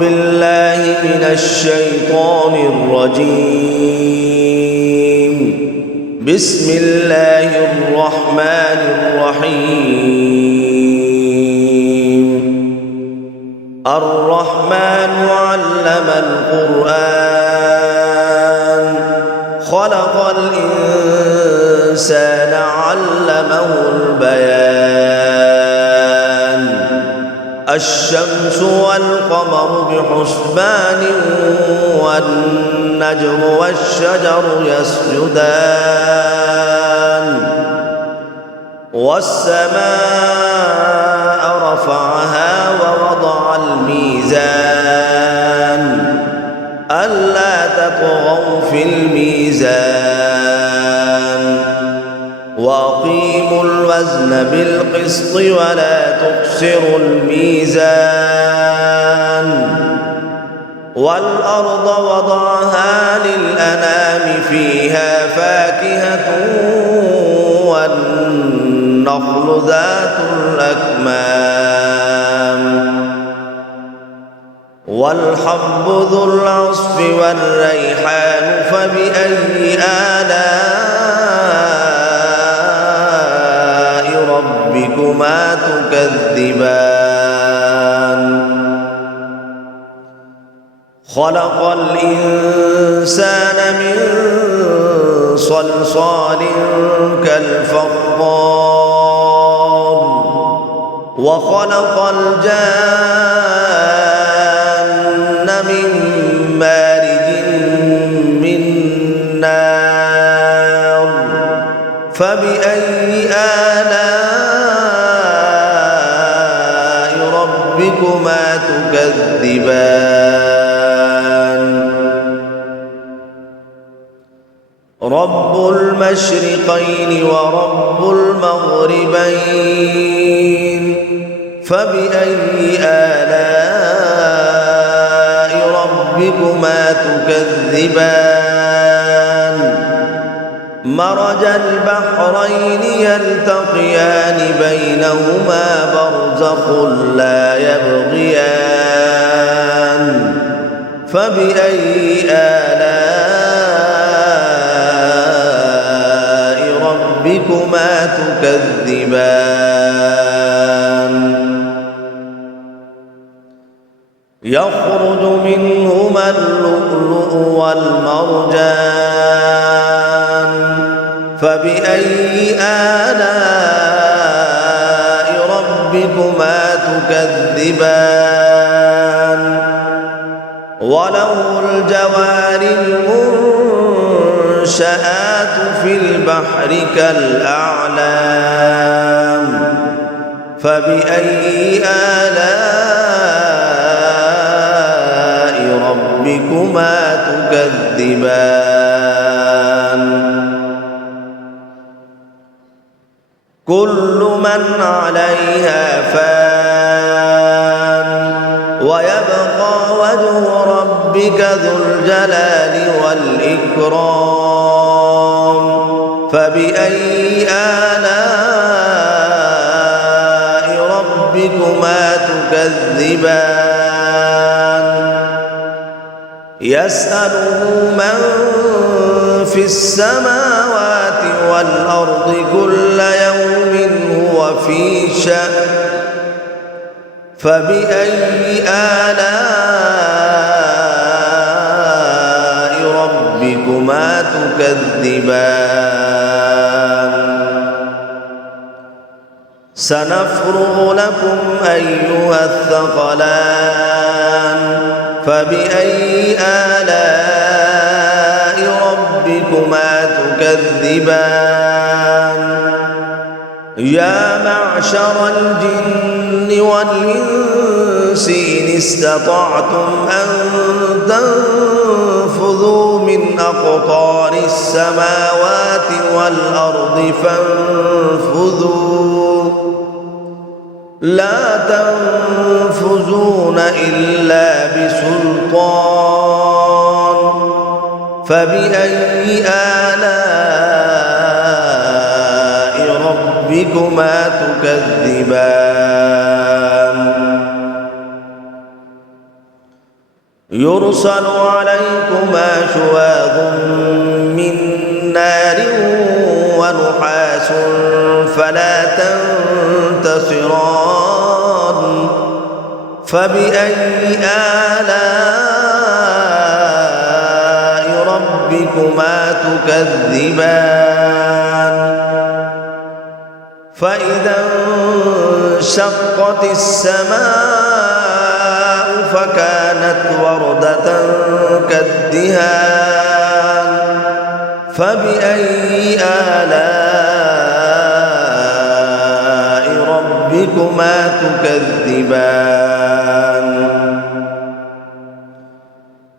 بالله من الشيطان الرجيم. بسم الله الرحمن الرحيم. الرحمن علم القرآن خلق الإنسان علمه البيان. الشمس والقمر بحسبان والنجم والشجر يسجدان. والسماء رفعها ووضع الميزان ألا تطغوا في الميزان وأقيموا الوزن بالقسط ولا تخسروا الميزان. والأرض وضعها للأنام فيها فاكهة والنخل ذات الأكمام والحب ذو العصف والريحان فبأي آلاء ربكما تكذبان. خلق الإنسان من صلصال كالفخار وخلق الجان من مارج من نار فبأي آلاء ربكما تكذبان. رب المشرقين ورب المغربين فبأي آلاء ربكما تكذبان. مرج البحرين يلتقيان بينهما برزخ لا يبغيان فبأي آلاء ربكما تكذبان. يخرج منهما اللؤلؤ والمرجان فبأي آلاء ربكما تكذبان. وله الجوار المنشآت في البحر كالأعلام فبأي آلاء ربكما تكذبان. كل من عليها فان ويبقى وجه ربك ذو الجلال والإكرام فبأي آلاء ربكما تكذبان. يسأله من في السماوات والأرض كل يوم هو في شأن فبأي آلاء ربكما تكذبان. سنفرغ لكم أيها الثقلان فبأي آلاء ربكما تكذبان. يا معشر الجن والإنس إن استطعتم أن تنفذوا من أقطار السماوات والأرض فانفذوا لا تنفذون إلا بسلطان فبأي آلاء ربكما تكذبان. يرسل عليكما شواظ من نار ونحاس فلا تنتصران فبأي آلاء ربكما تكذبان فإذا انشقت السماء فكانت وردة كالدهان فبأي آلاء ربكما تكذبان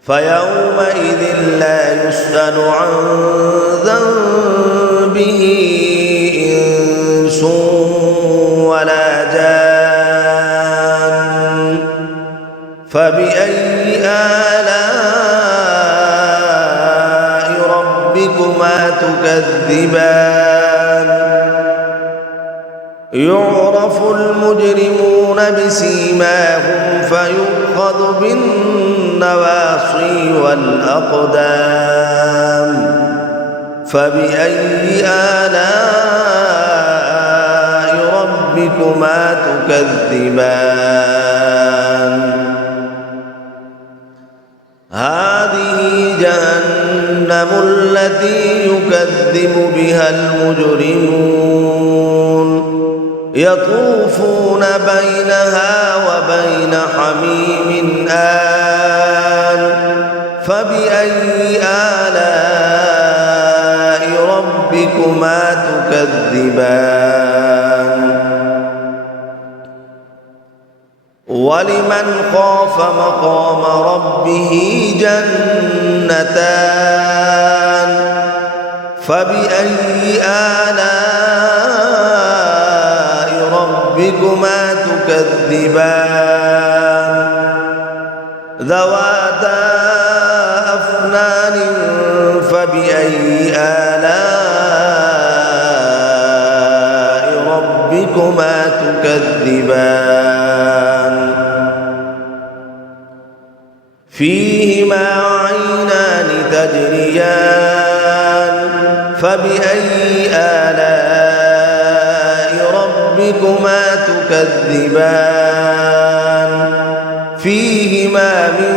فيومئذ لا يسأل عن ذنبه إنس ولا جان فبأي آلاء ربكما تكذبان يعرف المجرمون بسيماهم فيؤخذ بالنواصي والأقدام فبأي آلاء ربكما تكذبان هذه جهنم التي يكذب بها المجرمون يطوفون بينها وبين حميم آن فبأي آلاء ربكما تكذبان ولمن خاف مقام ربه جنتان فبأي آلاء ربكما تكذبان ذواتا أفنان فبأي آلاء ربكما تكذبان فيهما عينان تجريان فبأي آلاء ربكما تكذبان فيهما من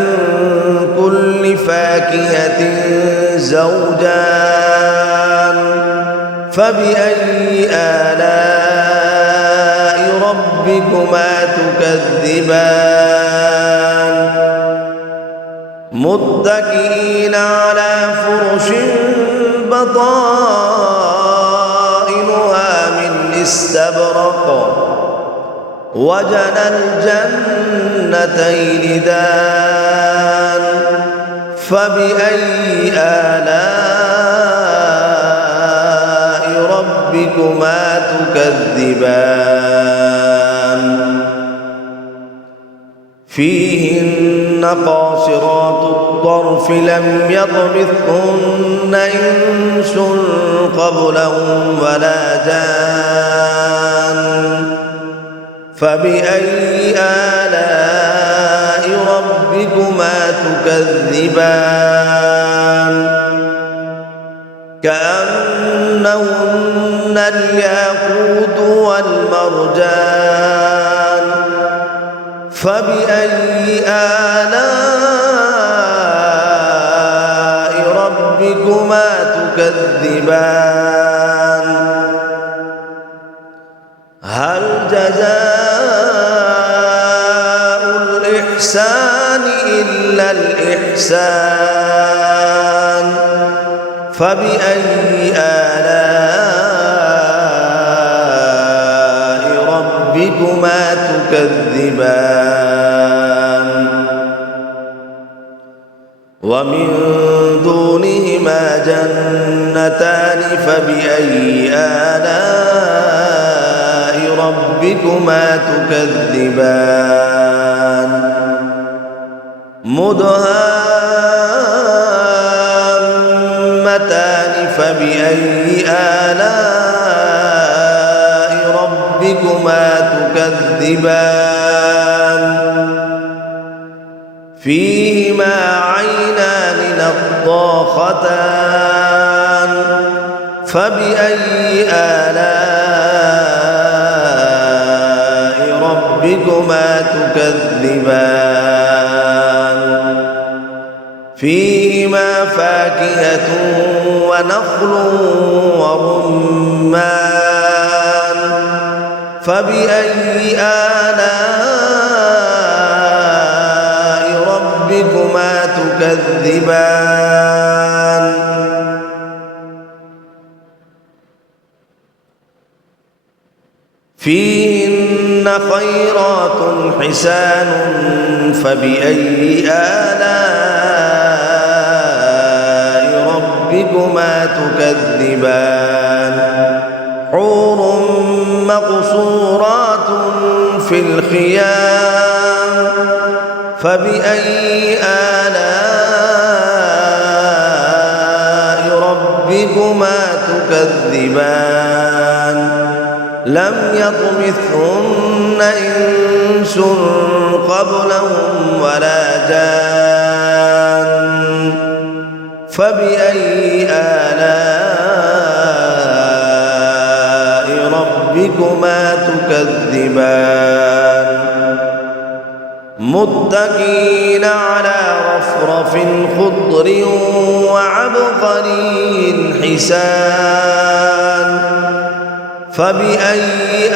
كل فاكهة زوجان فبأي آلاء ربكما تكذبان متكئين على فرش بطائنها من استبرق وجنى الجنتين دان فبأي آلاء ربكما تكذبان فيهن قاصرات الطرف لم يطمثهن إنس قبلهم ولا جان فبأي آلاء ربكما تكذبان كأنهن الياقوت والمرجان فبأي آلاء ربكما تكذبان هل جزاء الإحسان إلا الإحسان فبأي آلاء ربكما تكذبان ومن دونهما جنتان فبأي آلاء ربكما تكذبان مدهامتان فبأي آلاء ربكما تكذبان فيهما عينان نضاختان فبأي آلاء ربكما تكذبان فيهما فاكهة ونخل ورمان فبأي آلاء ربكما تكذبان فيهن خيرات حسان فبأي آلاء ربكما تكذبان حور مقصورات في الخيام فبأي آلاء ربكما تكذبان لم يطمثهن إنس قبلهم ولا جان فبأي آلاء ربكما تكذبان متكئين على رفرف خضر وعبقري حسان فبأي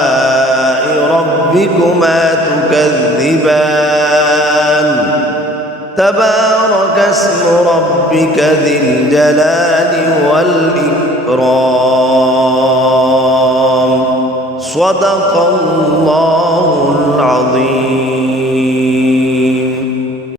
آلاء ربكما تكذبان تبارك اسم ربك ذي الجلال والإكرام صدق الله